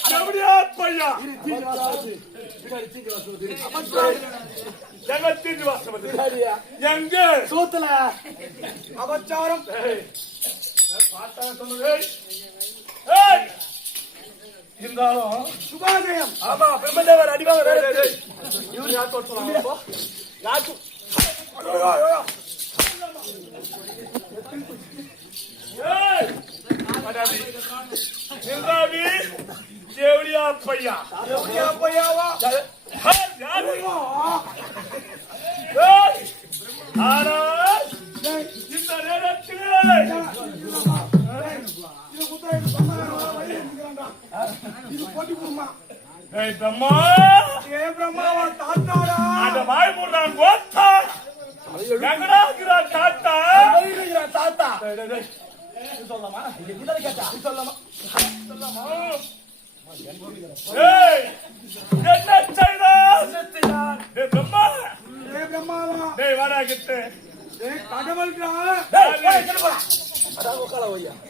செவிலியா பையா. ஜெகத்தீந்து வாசமதி. எங்க? சூத்துல அபச்சாரம் இருந்தாலும் சுபாஜயம் ஆமா பிரம்மதேவர் அடிவாங்க இவரு அப்போ யாரு ஏய் பையா பையாவா ஆனால் இந்த நேரத்திலே இது போட்டி குருமா ஏய் பிரம்மா ஏ பிரம்மாவா தாத்தாடா அந்த வாய் மூடுறான் கோத்தா எங்கடா இருக்கிறா தாத்தா தாத்தா டேய், டேய், டேய். என்ன செய்தான்? டேய், பிரம்மா. பிரம்மாவா டேய்,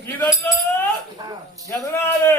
இதெல்லாம் எதனாலே?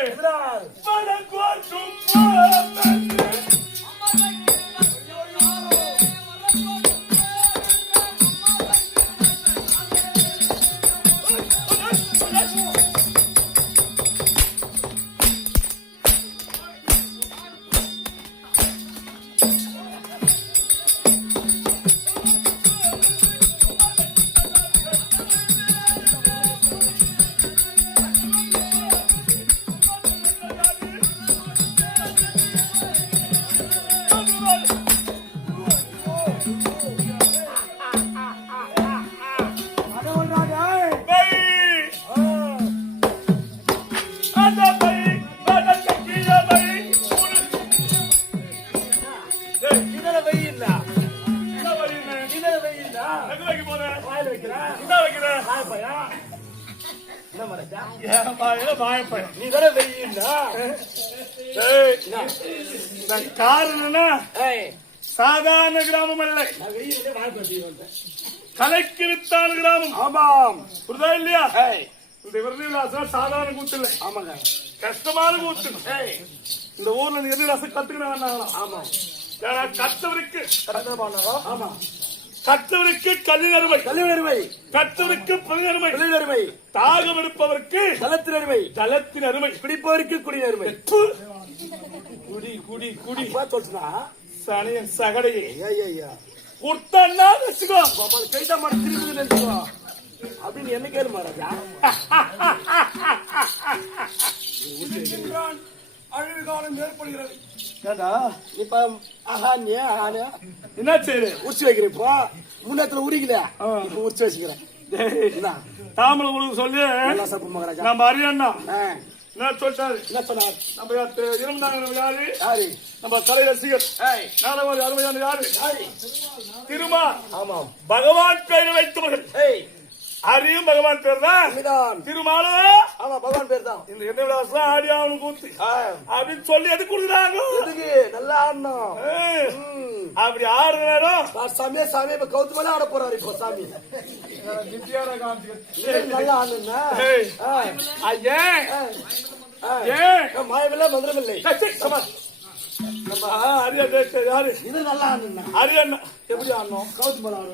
காரணம்னா சாதாரண கிராமம் அல்ல. கலைக்கிருத்தான கிராமம். ஆமாம். புரிதா இல்லையா? இந்த விருதுவிலாசம் சாதாரண கூத்து இல்லை. ஆமாங்க. கஷ்டமான கூத்து. இந்த ஊர்ல நீ எதிராசம் கத்துக்கிறாங்க ஆமா கத்தவருக்கு. ஆமா கத்தவருக்கு கல்வியருமை கல்வியருமை கத்தவருக்கு பணியருமை தொழிலருமை தாகம் எடுப்பவருக்கு தளத்தினருமை. தலத்தின் அருமை பிடிப்பவருக்கு குடியருமை. குடி குடி குடி. சொல்லுனா சனியன் சகடையே. ஐயா குர்த்தன்னா வச்சுக்கோ. கைதா மாட திரும்பி நினைச்சுக்கோ. அப்படின்னு என்ன கேளு மகாராஜா. அழிவு காலம் ஏற்படுகிறது. ஏண்டா இப்ப அஹானிய அஹானிய? என்ன செய்யுது உரிச்சு வைக்கிறேன் இப்போ. முன்னத்துல உரிக்கல இப்ப உரிச்சு வச்சுக்கிறேன். என்ன? தாமலை உங்களுக்கு சொல்லி. நல்லா சாப்பிடு மகாராஜா. நம்ம அரியண்ணா. என்ன சொல்லிட்டாரு என்ன சொன்னார்? நம்ம இருந்தாங்க யாரு? யாரு? நம்ம கலை ரசிகர் நாடகம் அருமையான யாரு? யாரு? திருமா ஆமாம். பகவான் பெயர் வைத்தவர்கள் ஏய் அரியும் பகவான் பேர் தான் திருமாலு. ஆமா பகவான் பேர் தான் இந்த என்ன விலாசம் ஆடி அவனு கூத்து. அப்படின்னு சொல்லி எது கொடுக்குறாங்க எதுக்கு? நல்லா ஆடணும். அப்படி ஆடுற நேரம். சாமியே சாமி இப்ப கவுத்து மேல ஆட போறாரு இப்போ சாமி. நல்லா ஆடுனா ஏய், ஐயன், ஏன்? மாயமில்லை மந்திரமில்லை. நம்ம அரிய தேச யாரு இது நல்லா ஆடுனா அரியண்ணா எப்படி ஆடணும்? கவுத்து மேல ஆட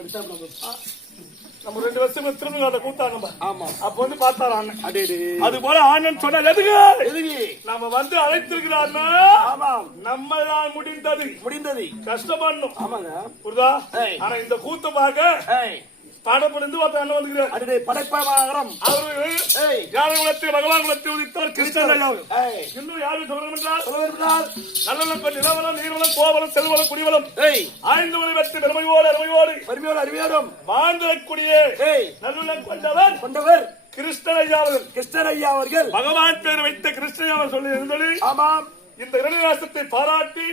நம்ம ரெண்டு வருஷம் திரும்ப கூத்தா நம்ம ஆமா. அப்ப வந்து பார்த்தாரு அண்ணன். அது போல ஆனந்த் சொன்னால் எதுக்கு? எதுக்கு? நம்ம வந்து அழைத்திருக்கிறான்னா ஆமாம் நம்மளால் முடிந்தது. முடிந்தது. கஷ்டப்படணும் ஆமாங்க. புரியுதா? ஏய். ஆனா இந்த கூத்த பார்க்க படப்பிடிந்து ஒருத்தர் அண்ணன் வந்துக்கிறார் அடே படைப்பாகரம் அவரு யாரை குலத்தில் பகவான் குலத்தில் உதித்தார். கிருஷ்ணன் இன்னும் யாரு சொல்லணும் என்றால்? சொல்ல விரும்பினால் நல்லவளம் பெண் நிலவலம் நீர்வளம் கோவலம் செல்வலம் குடிவலம் ஏய். ஆய்ந்து மொழி வெற்றி பெருமையோடு அருமையோடு. வறுமையோடு அறிவியோடும் வாழ்ந்திடக்கூடிய ஏய். நல்லுள்ளம் கொண்டவர் கொண்டவர் கிருஷ்ணன் ஐயா அவர்கள். கிருஷ்ணர் ஐயா அவர்கள் பகவான் பேர் வைத்த கிருஷ்ணன் அவர் சொல்லி இருந்தது ஆமாம். இந்த இரணிராசத்தை பாராட்டி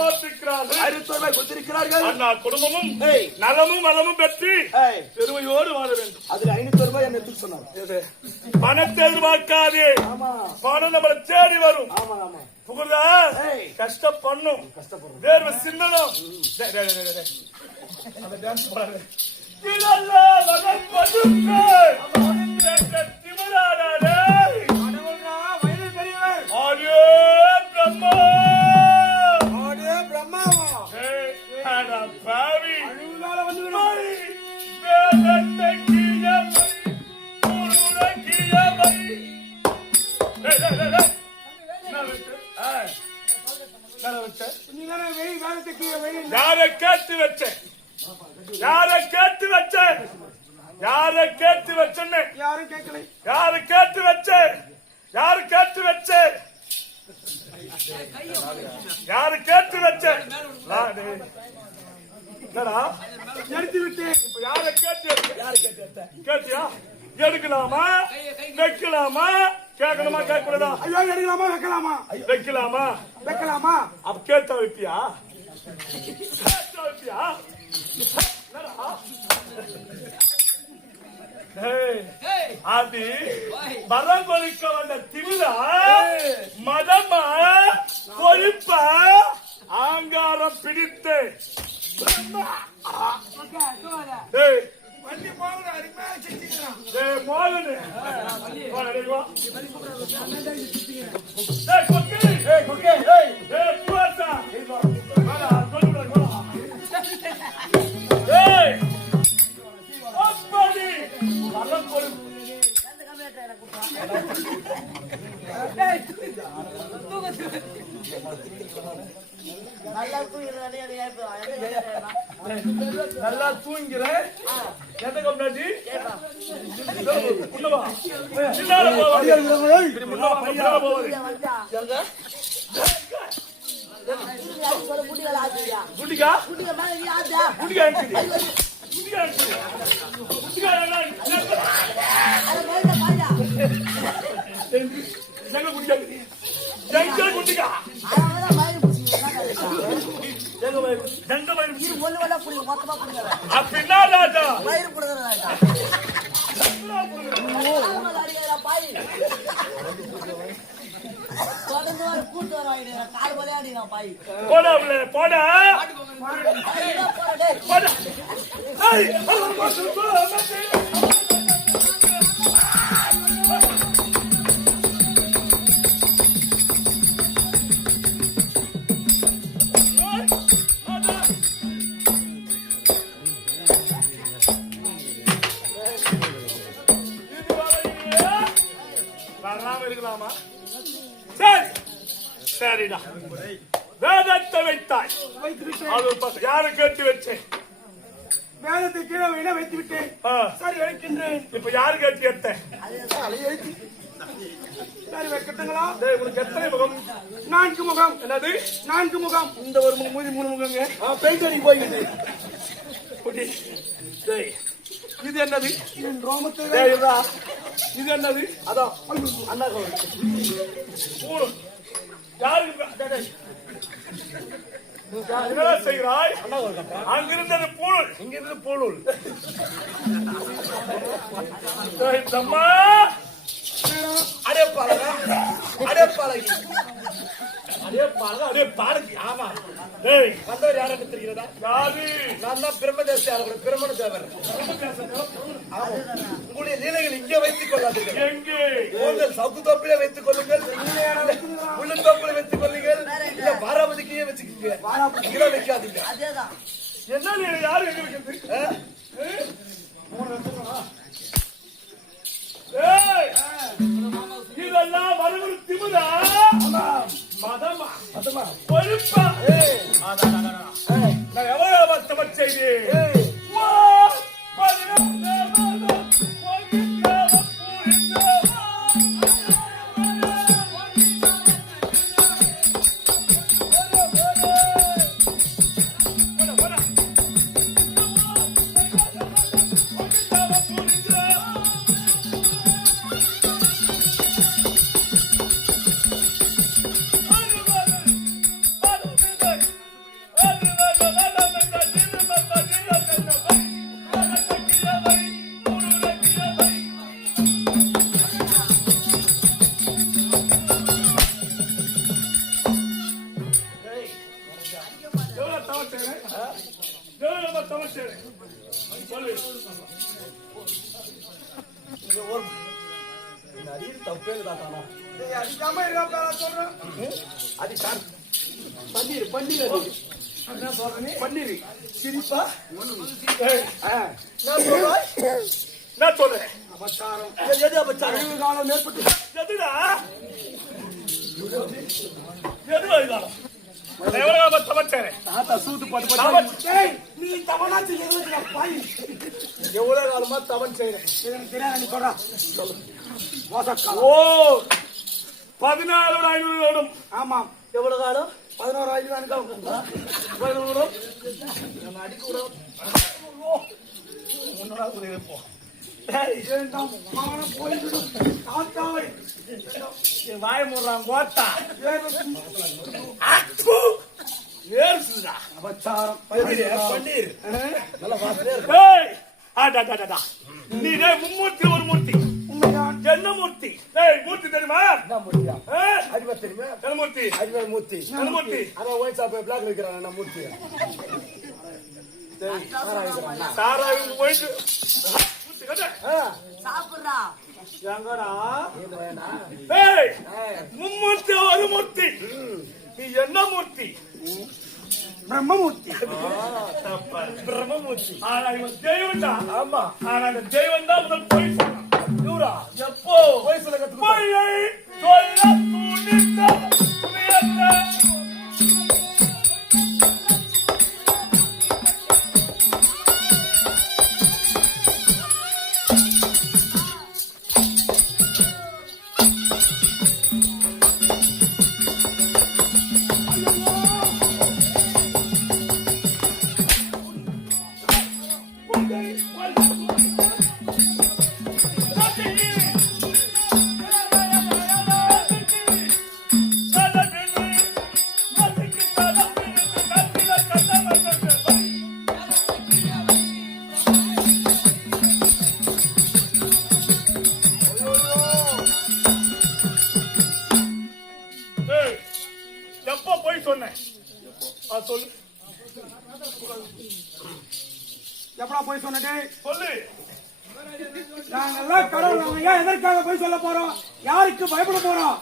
வார்த்தைக்கிறார்கள் ஆயிரத்தி ரூபாய் கொடுத்திருக்கிறார்கள் அண்ணா குடும்பமும். நலமும் வளமும் பெற்று பெருமையோடு வாழ வேண்டும். அதுல ஐநூத்தி ரூபாய் என்ன சொன்னார். பணத்தை எதிர்பார்க்காதே. ஆமா. பணம் நம்மளை தேடி வரும். ஆமா ஆமா. புகுதா ஏய். கஷ்டம் பண்ணும் வேர்வை டேய். அந்த டான்ஸ் போடாத இதெல்லாம் கேட்டு வச்சேன் யார கேட்டு வச்சேன்னு? யாரும் கேட்கல. யாரு கேட்டு வச்சேன் யாரு கேட்டு வச்சேன் யாரு கேட்டு. என்னடா? எடுத்து விட்டு இப்ப யார கேட்டு வச்ச? யாரு கேட்டு வச்ச? கேட்டியா? எடுக்கலாமா? வைக்கலாமா? கேட்கணுமா? கேட்கக்கூடாதா? ஐயோ எடுக்கலாமா? வைக்கலாமா? வைக்கலாமா? வைக்கலாமா? அப்ப கேட்டா வைப்பியா கேட்டா வைப்பியா என்னடா? ஏய், அது வரங்கொலிக்க வந்த திமிரா மதமா கொழுப்பா ஆங்காரம் பிடித்து. ஏய், ஏய், மோகனு. வா, டேய், வா. ஏய், கொக்கி. ஏய், குட்டிக்கா குட்டிக்கா குட்டிக்கா குட்டிக்கா என்ன எங்க குட்டிக்கா இருக்குது வயிறு எங்க அப்படின்னா ராஜா போடா உள்ள போடா. போடா சரிடா வேதத்தை வைத்தாய். அது. யாரை கேட்டு வச்சேன் வேதத்தை கீழே வைனா வைத்து விட்டேன் சரி வைக்கின்றேன். இப்ப யாரு கேட்டு எடுத்தேன் சரி வைக்கட்டுங்களா? எத்தனை முகம்? நான்கு முகம். என்னது? நான்கு முகம். இந்த ஒரு மூதி மூணு முகங்க? பெயிண்ட் குட்டி. டேய், இது என்னது? என் ரோமத்தை இதா. என்னது? அதான். அண்ணா மூணு. யாருக்கு செய்கிறாய் அங்கிருந்தது பூணூல் இங்கிருந்து பூணூல் அடே பழகா அடே பழகி அடே பாருங்க அடே பாருங்க ஆமா. டேய் வந்தவர் யாரை தெரிகிறதா? யாரு? நான் தான் பிரம்மதேச பிரம்மண தேவர் உங்களுடைய லீலைகள் இங்கே வைத்துக் கொள்ளாதீர்கள். எங்கே? உங்கள் சவுக்கு தோப்பிலே வைத்துக் கொள்ளுங்கள். உள்ளன் தோப்பிலே வைத்துக் கொள்ளுங்கள். இல்ல பாராமதிக்கையே வச்சுக்கோங்க. இங்கே வைக்காதீங்க. என்ன நீ யாரு எங்க இருக்குது ஆ? ஏய்! இதெல்லாம் வரவு திமுதா மதமா அதுமா. பொறுப்பா. நான் எவ்வளவு மத்தம செய்தி தப்பே இல்லைதானா அடிக்காம இருக்காப்பா, சொல்றேன். அது பன்னீர் பன்னீர் அது பன்னீர் சிரிப்பா நான் சொல்றேன் அபச்சாரம். எது- அபச்சாரம்? அறிவு காலம் ஏற்பட்டு எதுடா? எது வழிகாலம்? நான் எவ்வளவு நாள் தமிழ் செய்றேன்? தாத்தா சூத்து போட்டு போட்டு. தமிழ் டேய், நீ தவறாச்சு எங்களுக்கு பாய். எவ்வளவு காலமா தவன் செய்யறேன் எனக்கு தெரியாது நீ சொல்றா. மோசக்காலம் ஓ பதினாலு ஐநூறு வருடம் ஆமாம் எவ்வளவு காலம்? பதினோரு வயசு தான் எவ்வளவு காலம்? வாய முடுறான் கோத்தா வேறு அபச்சாரம் பன்னீர் பன்னீர் நல்ல வாசனையா இருக்கு ஏய் ஆடா நீ டேய் மும்மூர்த்தி ஒரு மூர்த்தி உண்மைதான் என்ன மூர்த்தி டேய் மூர்த்தி தெரியுமா என்ன முடியா ஏ? அடிமை தெரியுமா என்ன மூர்த்தி அடிமை மூர்த்தி என்ன மூர்த்தி ஆனா ஒயின் ஷாப் பிளாக் வைக்கிறான் என்ன மூர்த்தி சரி, ஆறா சாப்பிடுறா எங்கடா மும்மூர்த்தி ஒரு மூர்த்தி நீ என்ன மூர்த்தி பிரம்மமூர்த்தி. பிரம்மமூர்த்தி ஆனா இவன் தெய்வம்டா ஆமா. ஆனா அந்த தெய்வம் தான் முதல் பொய் சொன்னான் எப்போ? போய் சொல்ல கத்துக்கிட்டா பொய்யை சொல்ல சொல்லு. நாங்கெல்லாம் கடவுள் நாங்க ஏன் எதற்காக போய் சொல்ல போறோம்? யாருக்கு பயப்பட போறோம்?